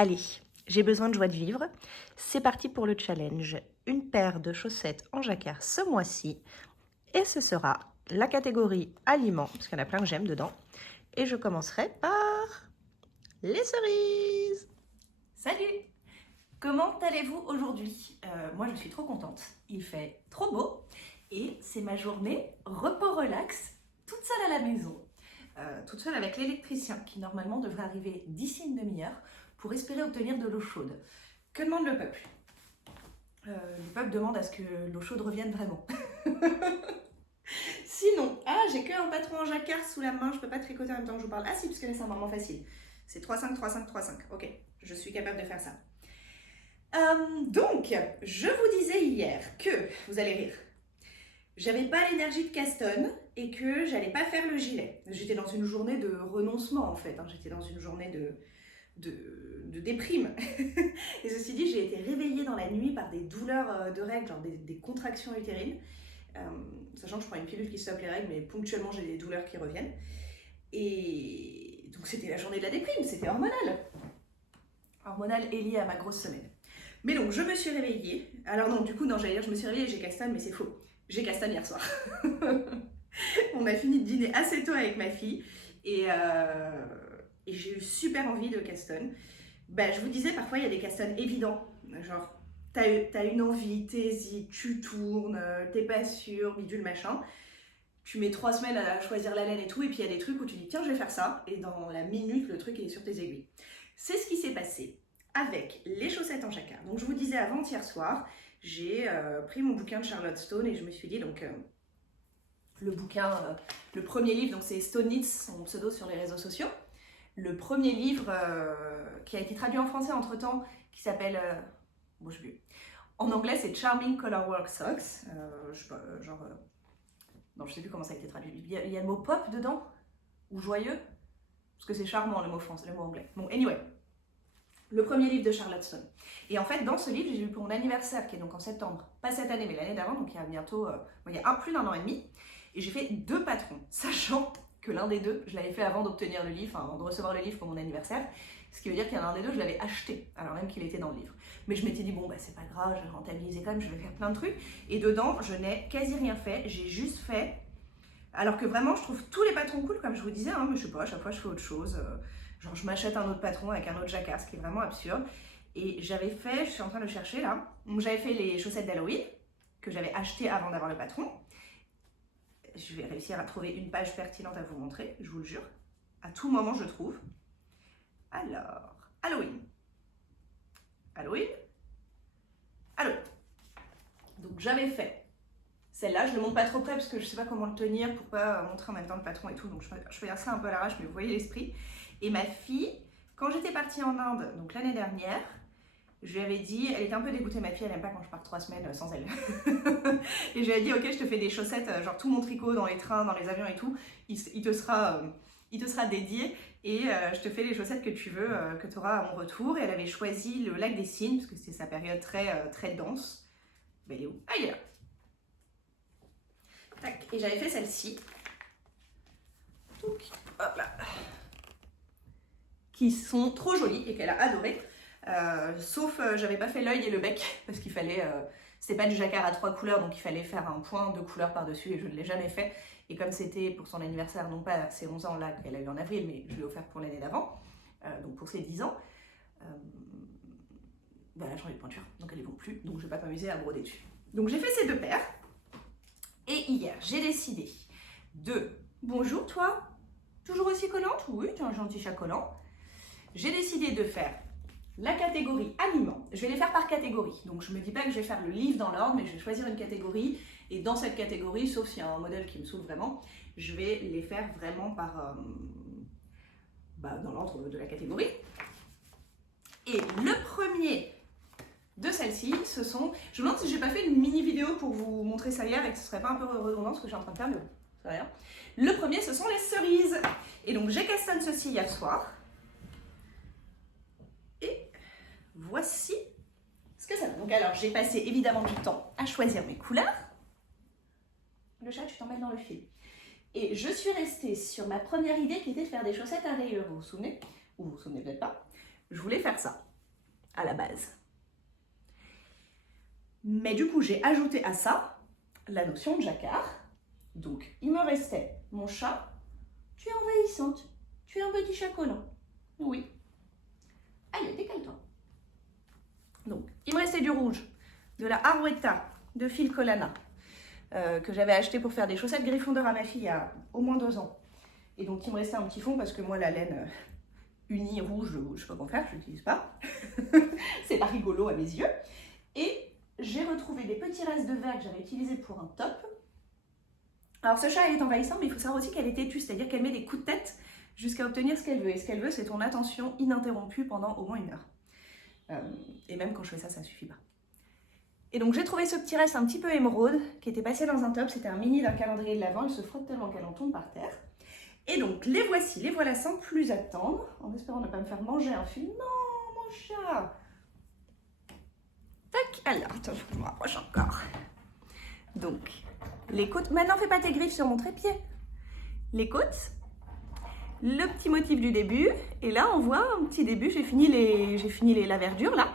Allez, j'ai besoin de joie de vivre. C'est parti pour le challenge. Une paire de chaussettes en jacquard ce mois-ci. Et ce sera la catégorie aliments, parce qu'il y en a plein que j'aime dedans. Et je commencerai par les cerises. Salut! Comment allez-vous aujourd'hui? Moi je suis trop contente, il fait trop beau et c'est ma journée repos relax, toute seule à la maison, toute seule avec l'électricien qui normalement devrait arriver d'ici une demi-heure pour espérer obtenir de l'eau chaude. Que demande le peuple? Le peuple demande à ce que l'eau chaude revienne vraiment. Sinon, j'ai qu'un patron en jacquard sous la main, je peux pas tricoter en même temps que je vous parle. Ah si, parce que là c'est un moment facile. C'est 3-5, 3-5, 3-5. Ok, je suis capable de faire ça. Donc, je vous disais hier que, vous allez rire, j'avais pas l'énergie de Caston et que j'allais pas faire le gilet. J'étais dans une journée de renoncement en fait, j'étais dans une journée de déprime. Et ceci dit, j'ai été réveillée dans la nuit par des douleurs de règles, genre des contractions utérines. Sachant que je prends une pilule qui stoppe les règles, mais ponctuellement j'ai des douleurs qui reviennent. Et donc c'était la journée de la déprime, c'était hormonal. Hormonal est lié à ma grosse semaine. Mais donc, je me suis réveillée. Alors non, du coup, non, j'allais dire je me suis réveillée et j'ai Castan, mais c'est faux. J'ai Castan hier soir. On a fini de dîner assez tôt avec ma fille et j'ai eu super envie de Castan. Bah, je vous disais, parfois, il y a des Castan évidents. Genre, t'as une envie, t'hésites, tu tournes, t'es pas sûr, bidule, machin. Tu mets 3 semaines à choisir la laine et tout, et puis il y a des trucs où tu dis, tiens, je vais faire ça. Et dans la minute, le truc est sur tes aiguilles. C'est ce qui s'est passé avec les chaussettes en jacquard. Donc je vous disais avant-hier soir, j'ai pris mon bouquin de Charlotte Stone et je me suis dit donc le bouquin, le premier livre, donc c'est Stone Knits, son pseudo sur les réseaux sociaux. Le premier livre qui a été traduit en français entre temps, qui s'appelle, bon je sais plus, en anglais c'est Charming Colorwork Socks, je sais pas, genre, non je sais plus comment ça a été traduit. Il y a le mot pop dedans, ou joyeux, parce que c'est charmant le mot français, le mot anglais. Bon anyway. Le premier livre de Charlotte Stone. Et en fait, dans ce livre, j'ai eu pour mon anniversaire, qui est donc en septembre, pas cette année, mais l'année d'avant, donc il y a bientôt, il y a plus d'1 an et demi, et j'ai fait 2 patrons, sachant que l'un des deux, je l'avais fait avant d'obtenir le livre, avant de recevoir le livre pour mon anniversaire, ce qui veut dire qu'il y en a un des deux, je l'avais acheté, alors même qu'il était dans le livre. Mais je m'étais dit, bon, bah c'est pas grave, je vais rentabiliser quand même, je vais faire plein de trucs, et dedans, je n'ai quasi rien fait, j'ai juste fait, alors que vraiment, je trouve tous les patrons cool, comme je vous disais, mais je sais pas, à chaque fois, je fais autre chose. Genre, je m'achète un autre patron avec un autre jacquard, ce qui est vraiment absurde. Et j'avais fait, je suis en train de chercher là, donc j'avais fait les chaussettes d'Halloween, que j'avais achetées avant d'avoir le patron. Je vais réussir à trouver une page pertinente à vous montrer, je vous le jure. À tout moment, je trouve. Alors, Halloween. Halloween. Halloween. Donc j'avais fait celle-là, je ne le montre pas trop près parce que je ne sais pas comment le tenir pour pas montrer en même temps le patron et tout, donc je fais ça un peu à l'arrache, mais vous voyez l'esprit. Et ma fille, quand j'étais partie en Inde, donc l'année dernière, je lui avais dit, elle était un peu dégoûtée, ma fille, elle n'aime pas quand je pars 3 semaines sans elle. Et je lui ai dit, ok, je te fais des chaussettes, genre tout mon tricot dans les trains, dans les avions et tout, il te sera dédié et je te fais les chaussettes que tu veux, que tu auras à mon retour. Et elle avait choisi le lac des Cygnes, parce que c'était sa période très dense. Ben, il est où? Ah, il est là. Tac. Et j'avais fait celle-ci. Donc, hop là. Qui sont trop jolies et qu'elle a adoré. Sauf, j'avais pas fait l'œil et le bec parce qu'il fallait. C'était pas du jacquard à 3 couleurs, donc il fallait faire un point de couleur par-dessus et je ne l'ai jamais fait. Et comme c'était pour son anniversaire, non pas ses 11 ans là qu'elle a eu en avril, mais je l'ai offert pour l'année d'avant, donc pour ses 10 ans, bah, elle a changé de pointure, donc elle ne vont plus, donc je vais pas m'amuser à broder dessus. Donc j'ai fait ces 2 paires. Et hier, j'ai décidé de... Bonjour toi, toujours aussi collante? Oui, tu es un gentil chat collant. J'ai décidé de faire la catégorie aliments. Je vais les faire par catégorie. Donc je me dis pas que je vais faire le livre dans l'ordre, mais je vais choisir une catégorie. Et dans cette catégorie, sauf s'il y a un modèle qui me saoule vraiment, je vais les faire vraiment par dans l'ordre de la catégorie. Et le premier de celles-ci, ce sont... Je me demande si j'ai pas fait une mini vidéo pour vous montrer ça hier et que ce serait pas un peu redondant ce que je suis en train de faire, mais bon, c'est rien. Le premier, ce sont les cerises. Et donc j'ai castonné ceci hier soir. Et voici ce que ça donne. Donc alors, j'ai passé évidemment du temps à choisir mes couleurs. Le chat, tu t'emmènes dans le fil. Et je suis restée sur ma première idée qui était de faire des chaussettes à rayures. Vous vous souvenez? Ou vous vous souvenez peut-être pas. Je voulais faire ça, à la base. Mais du coup, j'ai ajouté à ça la notion de jacquard. Donc, il me restait mon chat. Tu es envahissante. Tu es un petit chat collant. Oui. Allez, décale-toi. Donc, il me restait du rouge, de la Arwetta de Phil Collana, que j'avais acheté pour faire des chaussettes Gryffondor à ma fille il y a au moins 2 ans. Et donc, il me restait un petit fond parce que moi, la laine unie rouge, je ne sais pas quoi faire, je l'utilise pas. C'est pas rigolo à mes yeux. Et j'ai retrouvé des petits restes de verre que j'avais utilisés pour un top. Alors, ce chat, elle est envahissante, mais il faut savoir aussi qu'elle est têtue, c'est-à-dire qu'elle met des coups de tête jusqu'à obtenir ce qu'elle veut. Et ce qu'elle veut, c'est ton attention ininterrompue pendant au moins 1 heure. Et même quand je fais ça, ça suffit pas. Et donc j'ai trouvé ce petit reste un petit peu émeraude qui était passé dans un top. C'était un mini d'un calendrier de l'Avent. Il se frotte tellement qu'elle en tombe par terre. Et donc les voici, les voilà sans plus attendre, en espérant ne pas me faire manger un fil. Non, mon chat. Tac, alors, attends, je me rapproche encore. Donc, les côtes. Maintenant, fais pas tes griffes sur mon trépied. Les côtes. Le petit motif du début. Et là, on voit un petit début. J'ai fini la verdure, là.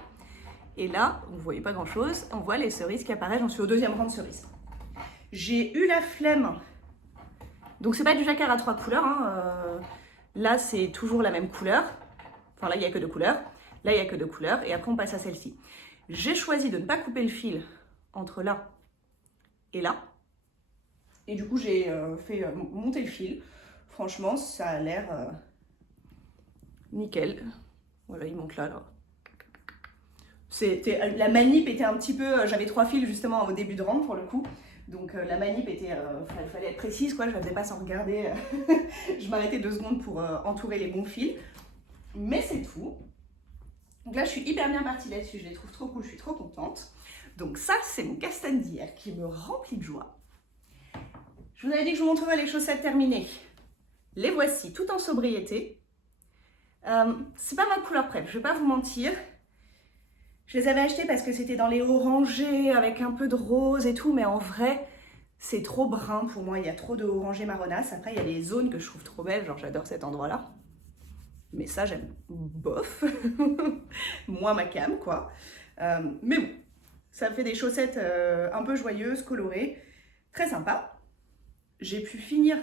Et là, vous ne voyez pas grand-chose. On voit les cerises qui apparaissent. J'en suis au 2e rang de cerises. J'ai eu la flemme. Donc, c'est pas du jacquard à 3 couleurs. Hein. Là, c'est toujours la même couleur. Enfin, là, il n'y a que 2 couleurs. Là, il n'y a que 2 couleurs. Et après, on passe à celle-ci. J'ai choisi de ne pas couper le fil entre là et là. Et du coup, j'ai fait monter le fil. Franchement, ça a l'air nickel. Voilà, il monte là. La manip était un petit peu... J'avais 3 fils justement au début de rang pour le coup. Donc la manip était... Il fallait être précise, quoi. Je ne la faisais pas sans regarder. Je m'arrêtais 2 secondes pour entourer les bons fils. Mais c'est tout. Donc là, je suis hyper bien partie là-dessus. Je les trouve trop cool. Je suis trop contente. Donc ça, c'est mon castagne d'hier qui me remplit de joie. Je vous avais dit que je vous montrerais les chaussettes terminées. Les voici, tout en sobriété. C'est pas ma couleur préf, je vais pas vous mentir. Je les avais achetées parce que c'était dans les orangés avec un peu de rose et tout, mais en vrai, c'est trop brun pour moi. Il y a trop de orangé marronasse. Après, il y a des zones que je trouve trop belles, genre j'adore cet endroit-là. Mais ça, j'aime bof. Moi, ma cam, quoi. Mais bon, ça fait des chaussettes un peu joyeuses, colorées, très sympa. J'ai pu finir,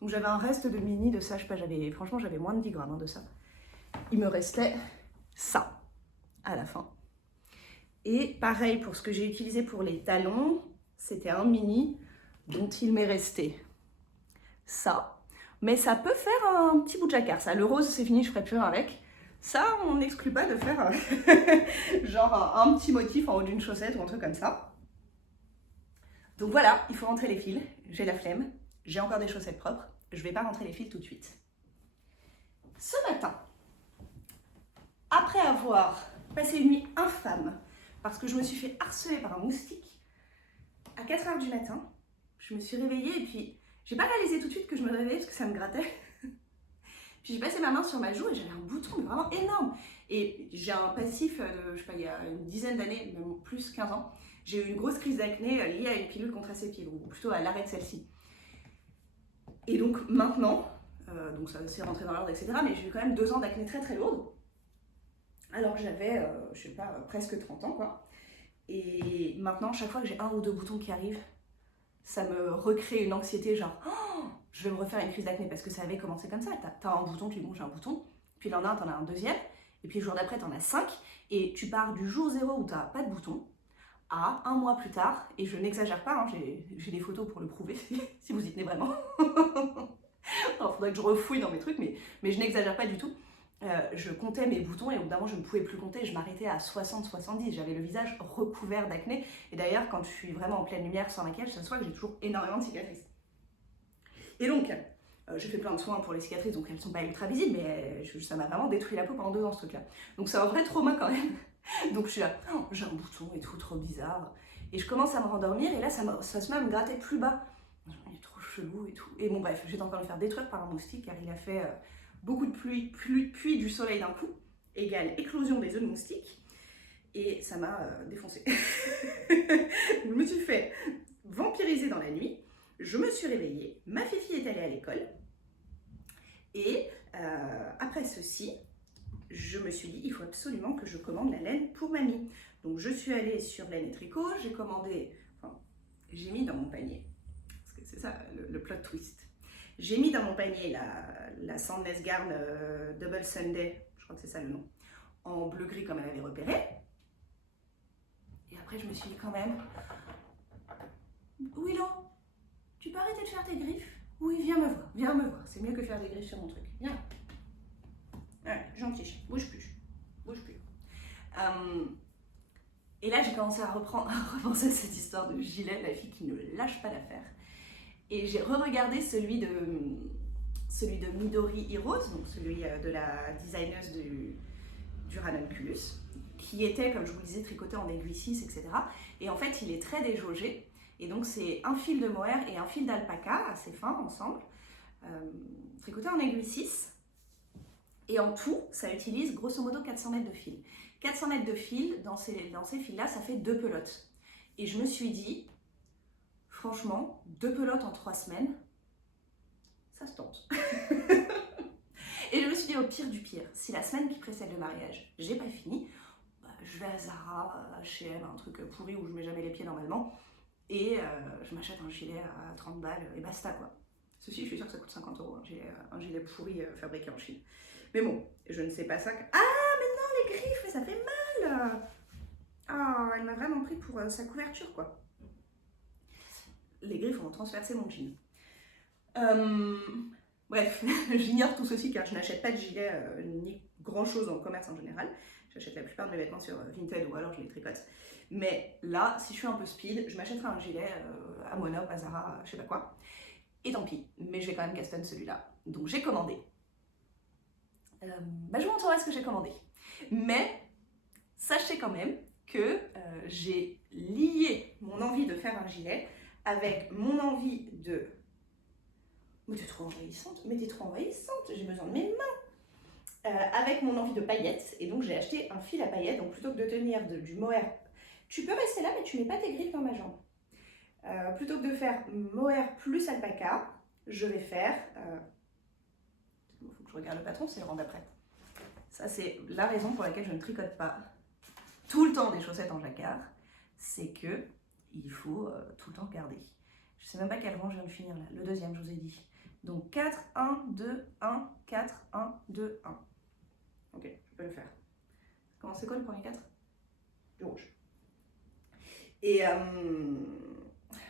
donc j'avais un reste de mini de ça, je sais pas, franchement j'avais moins de 10 grammes de ça. Il me restait ça à la fin. Et pareil pour ce que j'ai utilisé pour les talons, c'était un mini dont il m'est resté ça. Mais ça peut faire un petit bout de jacquard, ça. Le rose c'est fini, je ferai plus rien avec. Ça, on n'exclut pas de faire genre un petit motif en haut d'une chaussette ou un truc comme ça. Donc voilà, il faut rentrer les fils, j'ai la flemme. J'ai encore des chaussettes propres, je ne vais pas rentrer les fils tout de suite. Ce matin, après avoir passé une nuit infâme, parce que je me suis fait harceler par un moustique, à 4 h du matin, je me suis réveillée et puis j'ai pas réalisé tout de suite que je me réveillais parce que ça me grattait. Puis j'ai passé ma main sur ma joue et j'avais un bouton vraiment énorme. Et j'ai un passif de, je sais pas, il y a une dizaine d'années, même plus 15 ans, j'ai eu une grosse crise d'acné liée à une pilule contraceptive, ou plutôt à l'arrêt de celle-ci. Et donc maintenant, donc ça s'est rentré dans l'ordre, etc. Mais j'ai eu quand même 2 ans d'acné très très lourde. Alors que j'avais, je sais pas, presque 30 ans quoi. Et maintenant, chaque fois que j'ai 1 ou 2 boutons qui arrivent, ça me recrée une anxiété genre oh, je vais me refaire une crise d'acné parce que ça avait commencé comme ça. T'as un bouton, tu dis bon j'ai un bouton, puis le lendemain t'en as un deuxième, et puis le jour d'après t'en as 5, et tu pars du jour 0 où t'as pas de bouton à 1 mois plus tard, et je n'exagère pas, hein, j'ai des photos pour le prouver si vous y tenez vraiment. Alors faudrait que je refouille dans mes trucs, mais je n'exagère pas du tout. Je comptais mes boutons et au bout d'un moment je ne pouvais plus compter, je m'arrêtais à 60-70, j'avais le visage recouvert d'acné. Et d'ailleurs quand je suis vraiment en pleine lumière sans maquillage, ça se voit que j'ai toujours énormément de cicatrices. Et donc j'ai fait plein de soins pour les cicatrices, donc elles ne sont pas ultra visibles, mais ça m'a vraiment détruit la peau pendant 2 ans ce truc là. Donc c'est un vrai trauma quand même. Donc je suis là, oh, j'ai un bouton et tout, trop bizarre. Et je commence à me rendormir et là ça se met à me gratter plus bas. Il est trop chelou et tout. Et bon bref, j'étais en train de me faire détruire par un moustique car il a fait beaucoup de pluie, puis du soleil d'un coup, égale éclosion des œufs de moustique. Et ça m'a défoncé. Je me suis fait vampiriser dans la nuit. Je me suis réveillée, ma fifi est allée à l'école. Et après ceci, je me suis dit, il faut absolument que je commande la laine pour mamie. Donc je suis allée sur Laine et Tricot, j'ai commandé, enfin, j'ai mis dans mon panier, parce que c'est ça le plot twist. J'ai mis dans mon panier la Sandnes Garn Double Sunday, je crois que c'est ça le nom, en bleu-gris comme elle avait repéré. Et après je me suis dit quand même, Willow, tu peux arrêter de faire tes griffes? Oui, viens me voir, c'est mieux que faire des griffes sur mon truc, viens. Ouais, gentil, bouge plus. Et là, j'ai commencé à repenser à cette histoire de gilet, la fille qui ne lâche pas l'affaire. Et j'ai re-regardé celui de Midori Heroes, donc celui de la designeuse du Ranunculus, qui était, comme je vous le disais, tricoté en aiguille 6, etc. Et en fait, il est très déjaugé. Et donc, c'est un fil de mohair et un fil d'alpaca, assez fin ensemble, tricoté en aiguille 6. Et en tout, ça utilise grosso modo 400 mètres de fil. 400 mètres de fil, dans ces fils-là, ça fait 2 pelotes. Et je me suis dit, franchement, 2 pelotes en 3 semaines, ça se tente. Et je me suis dit, au pire du pire, si la semaine qui précède le mariage, j'ai pas fini, bah, je vais à Zara, à H&M, un truc pourri où je mets jamais les pieds normalement, et je m'achète un gilet à 30 balles, et basta quoi. Ceci, je suis sûre que ça coûte 50 €, un gilet pourri fabriqué en Chine. Mais bon, je ne sais pas ça que... Ah, mais non, les griffes, mais ça fait mal. Ah, elle m'a vraiment pris pour sa couverture, quoi. Les griffes ont transpercé mon jean. Bref, j'ignore tout ceci car je n'achète pas de gilet ni grand-chose en commerce en général. J'achète la plupart de mes vêtements sur Vinted ou alors je les tricote. Mais là, si je suis un peu speed, je m'achèterai un gilet à Monop, à Zara, je sais pas quoi. Et tant pis, mais je vais quand même castonner celui-là. Donc j'ai commandé. Je vous montrerai ce que j'ai commandé. Mais sachez quand même que j'ai lié mon envie de faire un gilet avec mon envie de... Mais t'es trop envahissante, j'ai besoin de mes mains. Avec mon envie de paillettes, et donc j'ai acheté un fil à paillettes, donc plutôt que de tenir du mohair, tu peux rester là mais tu mets pas tes griffes dans ma jambe. Plutôt que de faire mohair plus alpaca, je vais faire... Il faut que je regarde le patron, c'est le rang d'après. Ça, c'est la raison pour laquelle je ne tricote pas tout le temps des chaussettes en jacquard. C'est que il faut tout le temps garder. Je sais même pas quel rang je viens de finir là. Le deuxième, je vous ai dit. Donc 4, 1, 2, 1, 4, 1, 2, 1. Ok, je peux le faire. Comment c'est quoi le premier 4? Du rouge. Et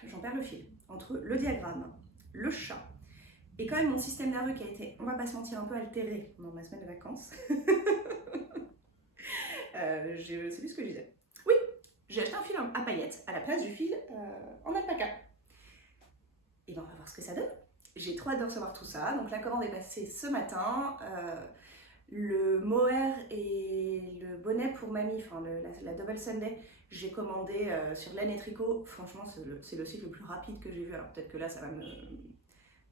j'en perds le fil. Entre le diagramme, le chat, et quand même mon système nerveux qui a été, on va pas se mentir, un peu altéré pendant ma semaine de vacances. Je sais plus ce que je disais. Oui, j'ai acheté un fil à paillettes à la place du fil en alpaca. Et ben on va voir ce que ça donne. J'ai trop hâte de recevoir tout ça. Donc la commande est passée ce matin. Le mohair et le bonnet pour mamie, enfin la Double Sunday, j'ai commandé sur Laine et Tricot. Franchement, c'est le site le plus rapide que j'ai vu. Alors peut-être que là,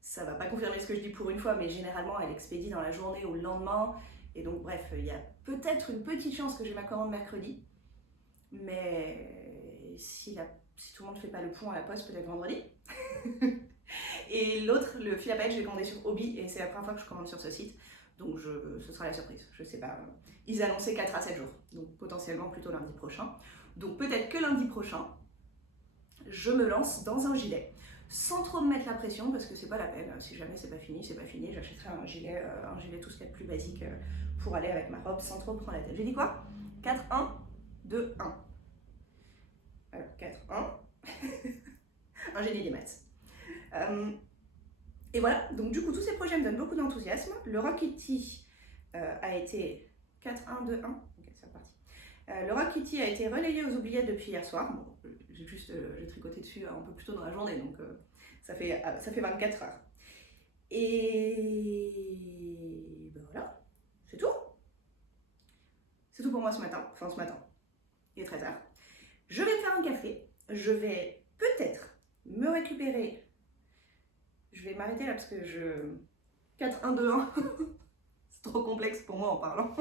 ça va pas confirmer ce que je dis pour une fois, mais généralement, elle expédie dans la journée ou le lendemain. Et donc, bref, il y a peut-être une petite chance que j'ai ma commande mercredi. Mais si tout le monde ne fait pas le pont à la poste, peut-être vendredi. Et l'autre, le fil à paillettes, je l'ai commandé sur Hobby et c'est la première fois que je commande sur ce site. Donc ce sera la surprise, je sais pas. Ils annonçaient 4 à 7 jours, donc potentiellement plutôt lundi prochain. Donc peut-être que lundi prochain, je me lance dans un gilet. Sans trop me mettre la pression, parce que c'est pas la peine. Si jamais c'est pas fini, j'achèterai un gilet tout ce qu'il y a de plus basique pour aller avec ma robe sans trop me prendre la tête. J'ai dit quoi? 4, 1, 2, 1. Alors 4, 1. Un gilet des maths. Et voilà, donc du coup tous ces projets me donnent beaucoup d'enthousiasme. Le Rock Kitty a été 4, 1, 2, 1. Ok, c'est reparti. Le Rock Kitty a été relayé aux oubliettes depuis hier soir. Bon, j'ai tricoté dessus un peu plus tôt dans la journée, donc ça fait 24 heures. Et ben voilà, c'est tout. C'est tout pour moi ce matin. Enfin ce matin, il est 13h. Je vais faire un café. Je vais peut-être me récupérer. Je vais m'arrêter là parce que 4, 1, 2, 1. C'est trop complexe pour moi en parlant.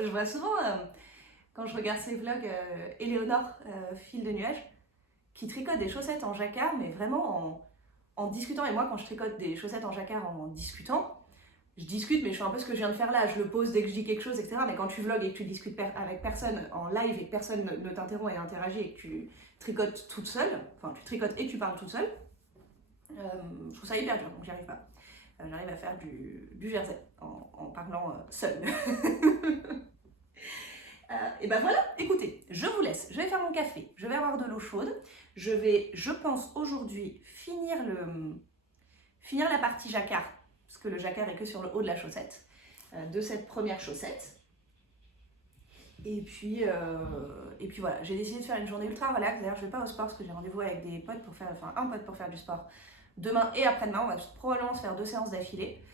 je vois souvent, quand je regarde ces vlogs, Éléonore, fil de nuage, qui tricote des chaussettes en jacquard, mais vraiment en discutant. Et moi, quand je tricote des chaussettes en jacquard en discutant, je discute, mais je fais un peu ce que je viens de faire là, je le pose dès que je dis quelque chose, etc. Mais quand tu vlogs et que tu discutes avec personne en live et que personne ne t'interrompt et interagit et que tu tricotes toute seule, enfin tu tricotes et tu parles toute seule, je trouve ça hyper dur, donc j'y arrive pas. J'arrive à faire du jersey en parlant seule. Et ben voilà, écoutez, je vous laisse, je vais faire mon café, je vais avoir de l'eau chaude, je vais, je pense aujourd'hui, finir la partie jacquard, parce que le jacquard est que sur le haut de la chaussette, de cette première chaussette. Et puis voilà, j'ai décidé de faire une journée ultra relax. D'ailleurs, je vais pas au sport parce que j'ai rendez-vous avec des potes pour faire, enfin un pote pour faire du sport demain et après-demain. On va probablement se faire 2 séances d'affilée.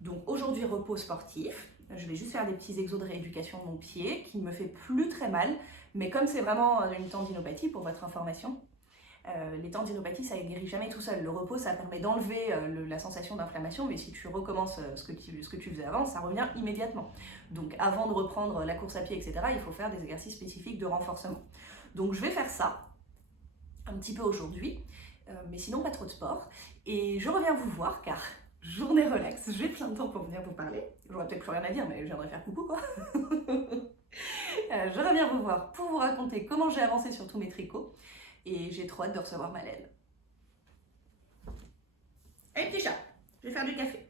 Donc aujourd'hui, repos sportif. Je vais juste faire des petits exos de rééducation de mon pied qui me fait plus très mal. Mais comme c'est vraiment une tendinopathie, pour votre information, les tendinopathies, ça ne guérit jamais tout seul. Le repos, ça permet d'enlever la sensation d'inflammation, mais si tu recommences ce que tu faisais avant, ça revient immédiatement. Donc avant de reprendre la course à pied, etc., il faut faire des exercices spécifiques de renforcement. Donc je vais faire ça un petit peu aujourd'hui, mais sinon pas trop de sport. Et je reviens vous voir, car journée relax, j'ai plein de temps pour venir vous parler. J'aurais peut-être plus rien à dire, mais je viendrai faire coucou, quoi. Je reviens vous voir pour vous raconter comment j'ai avancé sur tous mes tricots. Et j'ai trop hâte de recevoir ma laine. Allez petit chat, je vais faire du café.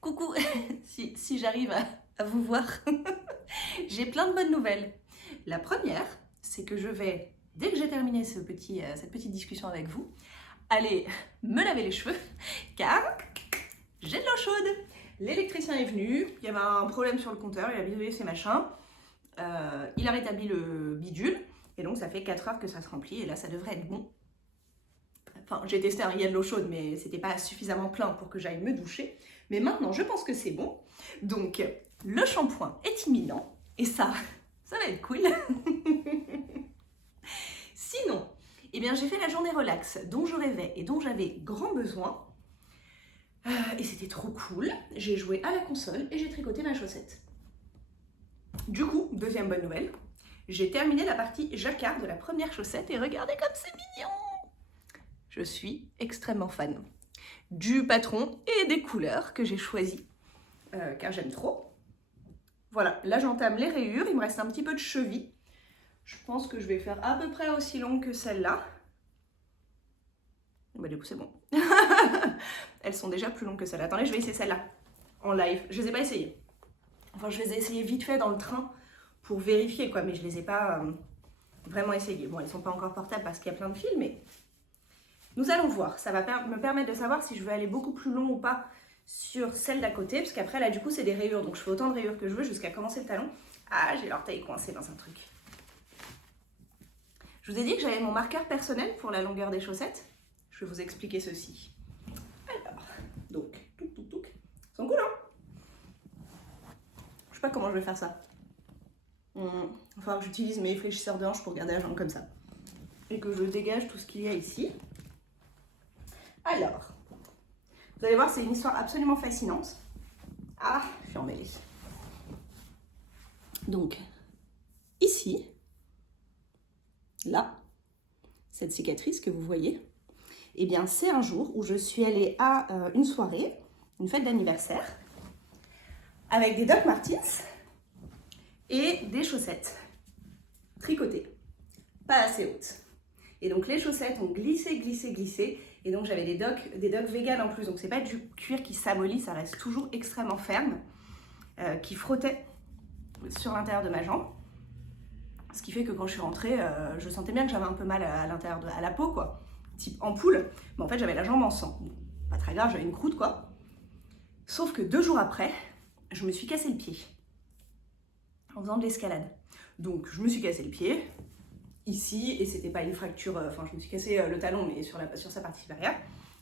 Coucou, si j'arrive à vous voir, j'ai plein de bonnes nouvelles. La première, c'est que je vais, dès que j'ai terminé cette petite discussion avec vous, aller me laver les cheveux, car j'ai de l'eau chaude. L'électricien est venu, il y avait un problème sur le compteur, il a bidouillé ses machins, il a rétabli le bidule, et donc ça fait 4 heures que ça se remplit, et là ça devrait être bon. Enfin, j'ai testé, il y a de l'eau chaude, mais c'était pas suffisamment plein pour que j'aille me doucher. Mais maintenant, je pense que c'est bon. Donc, le shampoing est imminent. Et ça va être cool. Sinon, eh bien, j'ai fait la journée relax dont je rêvais et dont j'avais grand besoin. Et c'était trop cool. J'ai joué à la console et j'ai tricoté ma chaussette. Du coup, deuxième bonne nouvelle, j'ai terminé la partie jacquard de la première chaussette et regardez comme c'est mignon! Je suis extrêmement fan du patron et des couleurs que j'ai choisies, car j'aime trop. Voilà, là j'entame les rayures, il me reste un petit peu de cheville. Je pense que je vais faire à peu près aussi longue que celle-là. Bah du coup c'est bon. Elles sont déjà plus longues que celle-là. Attendez, je vais essayer celle-là en live. Je les ai pas essayées. Enfin, je les ai essayées vite fait dans le train pour vérifier, quoi, mais je les ai pas vraiment essayées. Bon, elles sont pas encore portables parce qu'il y a plein de fils, mais nous allons voir. Ça va me permettre de savoir si je veux aller beaucoup plus long ou pas sur celle d'à côté, parce qu'après là du coup c'est des rayures, donc je fais autant de rayures que je veux jusqu'à commencer le talon. Ah, j'ai l'orteil coincé dans un truc. Je vous ai dit que j'avais mon marqueur personnel pour la longueur des chaussettes. Je vais vous expliquer ceci. Alors, donc, touc. Ils sont cool, hein? Je sais pas comment je vais faire ça. Il va falloir que j'utilise mes fléchisseurs de hanches pour garder la jambe comme ça. Et que je dégage tout ce qu'il y a ici. Alors, vous allez voir, c'est une histoire absolument fascinante. Ah, je suis emmêlée. Donc, ici, là, cette cicatrice que vous voyez, eh bien, c'est un jour où je suis allée à une soirée, une fête d'anniversaire, avec des Doc Martens et des chaussettes. tricotées, pas assez hautes. Et donc les chaussettes ont glissé, glissé, glissé. Et donc j'avais des docks vegan en plus. Donc c'est pas du cuir qui s'amollit, ça reste toujours extrêmement ferme, qui frottait sur l'intérieur de ma jambe. Ce qui fait que quand je suis rentrée, je sentais bien que j'avais un peu mal à l'intérieur à la peau, quoi. Type ampoule. Mais en fait j'avais la jambe en sang. Pas très grave, j'avais une croûte, quoi. Sauf que 2 jours après, je me suis cassé le pied. En faisant de l'escalade. Donc je me suis cassé le pied. Ici, et c'était pas une fracture, enfin je me suis cassé le talon mais sur sa partie supérieure,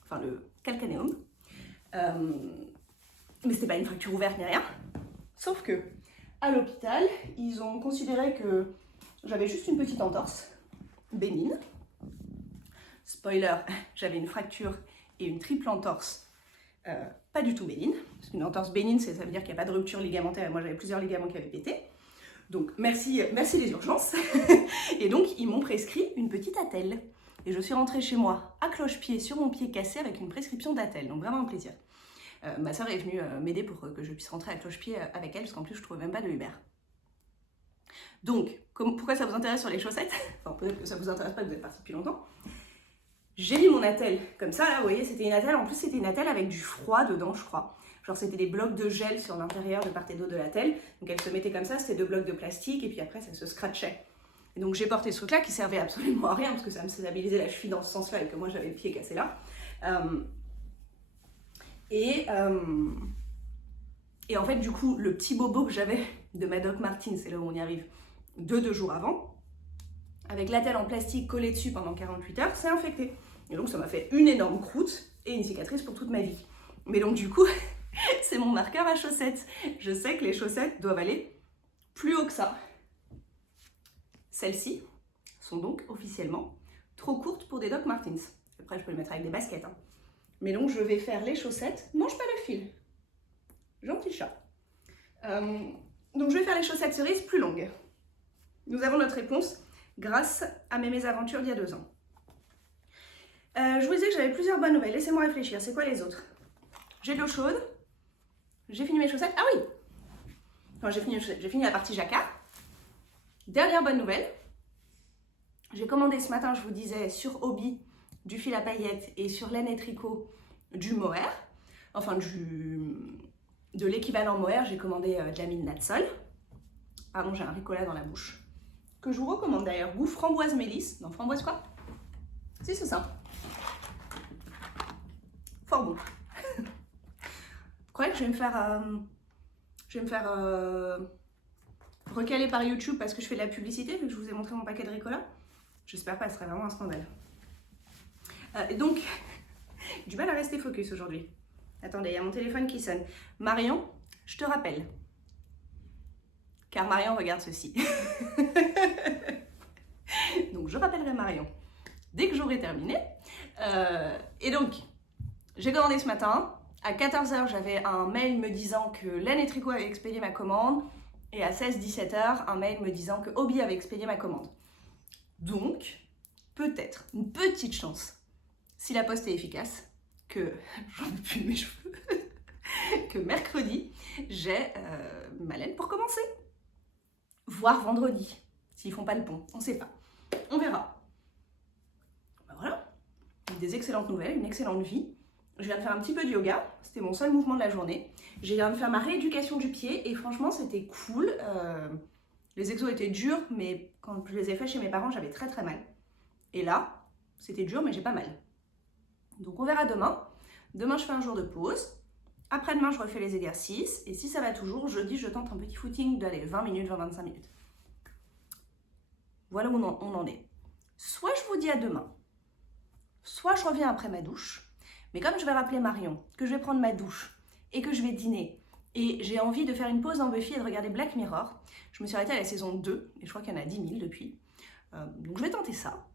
enfin le calcanéum, mais c'était pas une fracture ouverte ni rien, sauf que à l'hôpital, ils ont considéré que j'avais juste une petite entorse bénigne. Spoiler, j'avais une fracture et une triple entorse, pas du tout bénigne, parce qu'une entorse bénigne ça veut dire qu'il n'y a pas de rupture ligamentaire et moi j'avais plusieurs ligaments qui avaient pété. Donc merci les urgences. Et donc ils m'ont prescrit une petite attelle. Et je suis rentrée chez moi à cloche-pied sur mon pied cassé avec une prescription d'attelle. Donc vraiment un plaisir. Ma soeur est venue m'aider pour que je puisse rentrer à cloche-pied avec elle parce qu'en plus je trouvais même pas de Uber. Donc pourquoi ça vous intéresse sur les chaussettes? Enfin peut-être que ça vous intéresse pas, vous êtes parti depuis longtemps. J'ai mis mon attelle comme ça là, vous voyez, c'était une attelle. En plus c'était une attelle avec du froid dedans je crois. Genre c'était des blocs de gel sur l'intérieur de part et d'autre de l'attelle. Donc elle se mettait comme ça, c'était 2 blocs de plastique et puis après ça se scratchait. Et donc j'ai porté ce truc là qui servait absolument à rien parce que ça me stabilisait la cheville dans ce sens là et que moi j'avais le pied cassé là. Et en fait du coup le petit bobo que j'avais de ma Doc Martens, c'est là où on y arrive, 2 jours avant, avec l'attelle en plastique collée dessus pendant 48 heures, c'est infecté. Et donc ça m'a fait une énorme croûte et une cicatrice pour toute ma vie. Mais donc du coup... c'est mon marqueur à chaussettes. Je sais que les chaussettes doivent aller plus haut que ça. Celles-ci sont donc officiellement trop courtes pour des Doc Martens. Après, je peux les mettre avec des baskets. Hein. Mais donc, je vais faire les chaussettes. Mange pas le fil. Gentil chat. Donc, je vais faire les chaussettes cerises plus longues. Nous avons notre réponse grâce à mes mésaventures d'il y a 2 ans. Je vous disais que j'avais plusieurs bonnes nouvelles. Laissez-moi réfléchir. C'est quoi les autres? J'ai de l'eau chaude. J'ai fini mes chaussettes. Ah oui! Enfin, j'ai fini la partie jacquard. Dernière bonne nouvelle. J'ai commandé ce matin, je vous disais, sur Hobby, du fil à paillettes et sur laine et tricot, du mohair. Enfin, de l'équivalent mohair, j'ai commandé de la mine Natsol. Pardon, j'ai un ricola dans la bouche. Que je vous recommande d'ailleurs. Goût framboise mélisse. Non, framboise quoi? Si, c'est ça. Fort bon. Vous croyez que je vais me faire recaler par YouTube parce que je fais de la publicité vu que je vous ai montré mon paquet de Ricola? J'espère pas, ce serait vraiment un scandale. Et donc, du mal à rester focus aujourd'hui. Attendez, il y a mon téléphone qui sonne. Marion, je te rappelle. Car Marion regarde ceci. Donc je rappellerai Marion dès que j'aurai terminé. Et donc, j'ai commandé ce matin. À 14h, j'avais un mail me disant que Laine et Tricot avait expédié ma commande. Et à 16-17h, un mail me disant que Hobby avait expédié ma commande. Donc, peut-être, une petite chance, si la poste est efficace, que j'en ai plus de mes cheveux, que mercredi, j'ai ma laine pour commencer. Voire vendredi, s'ils font pas le pont, on sait pas. On verra. Ben voilà, des excellentes nouvelles, une excellente vie. Je viens de faire un petit peu de yoga, c'était mon seul mouvement de la journée. Je viens de faire ma rééducation du pied et franchement c'était cool. Les exos étaient durs, mais quand je les ai fait chez mes parents, j'avais très très mal. Et là, c'était dur, mais j'ai pas mal. Donc on verra demain. Demain, je fais un jour de pause. Après-demain, je refais les exercices. Et si ça va toujours, jeudi, je tente un petit footing d'aller 20 minutes, 20-25 minutes. Voilà où on en est. Soit je vous dis à demain, soit je reviens après ma douche. Mais comme je vais rappeler Marion, que je vais prendre ma douche et que je vais dîner, et j'ai envie de faire une pause dans Buffy et de regarder Black Mirror, je me suis arrêtée à la saison 2, et je crois qu'il y en a 10 000 depuis. Donc je vais tenter ça.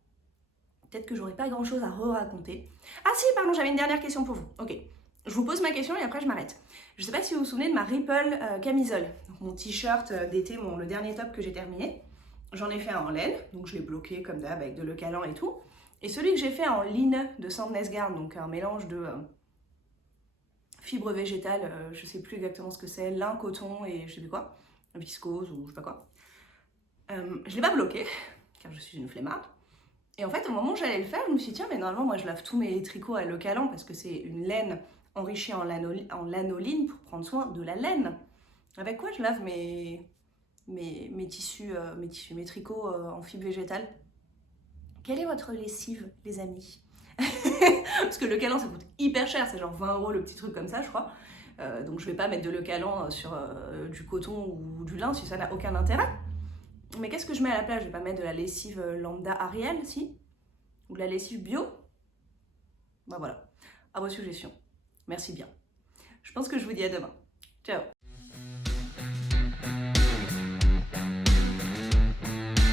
Peut-être que j'aurai pas grand-chose à raconter. Ah si, pardon, j'avais une dernière question pour vous. Ok, je vous pose ma question et après je m'arrête. Je sais pas si vous vous souvenez de ma Ripple camisole. Donc, mon t-shirt d'été, le dernier top que j'ai terminé. J'en ai fait un en laine, donc je l'ai bloqué comme d'hab avec de le calant et tout. Et celui que j'ai fait en lin de Sandnesgarn, donc un mélange de fibres végétales, je sais plus exactement ce que c'est, lin, coton et je sais plus quoi, viscose ou je sais pas quoi. Je l'ai pas bloqué, car je suis une flemmarde. Et en fait, au moment où j'allais le faire, je me suis dit, tiens, mais normalement, moi, je lave tous mes tricots à Le Calan parce que c'est une laine enrichie en lanoline pour prendre soin de la laine. Avec quoi je lave mes tissus, mes tricots en fibre végétale? Quelle est votre lessive, les amis? Parce que Le Calan, ça coûte hyper cher, c'est genre 20 € le petit truc comme ça, je crois. Donc je vais pas mettre de Le Calan sur du coton ou du lin si ça n'a aucun intérêt. Mais qu'est-ce que je mets à la place? Je vais pas mettre de la lessive lambda Ariel, si? Ou de la lessive bio? Bah voilà, à vos suggestions. Merci bien. Je pense que je vous dis à demain. Ciao!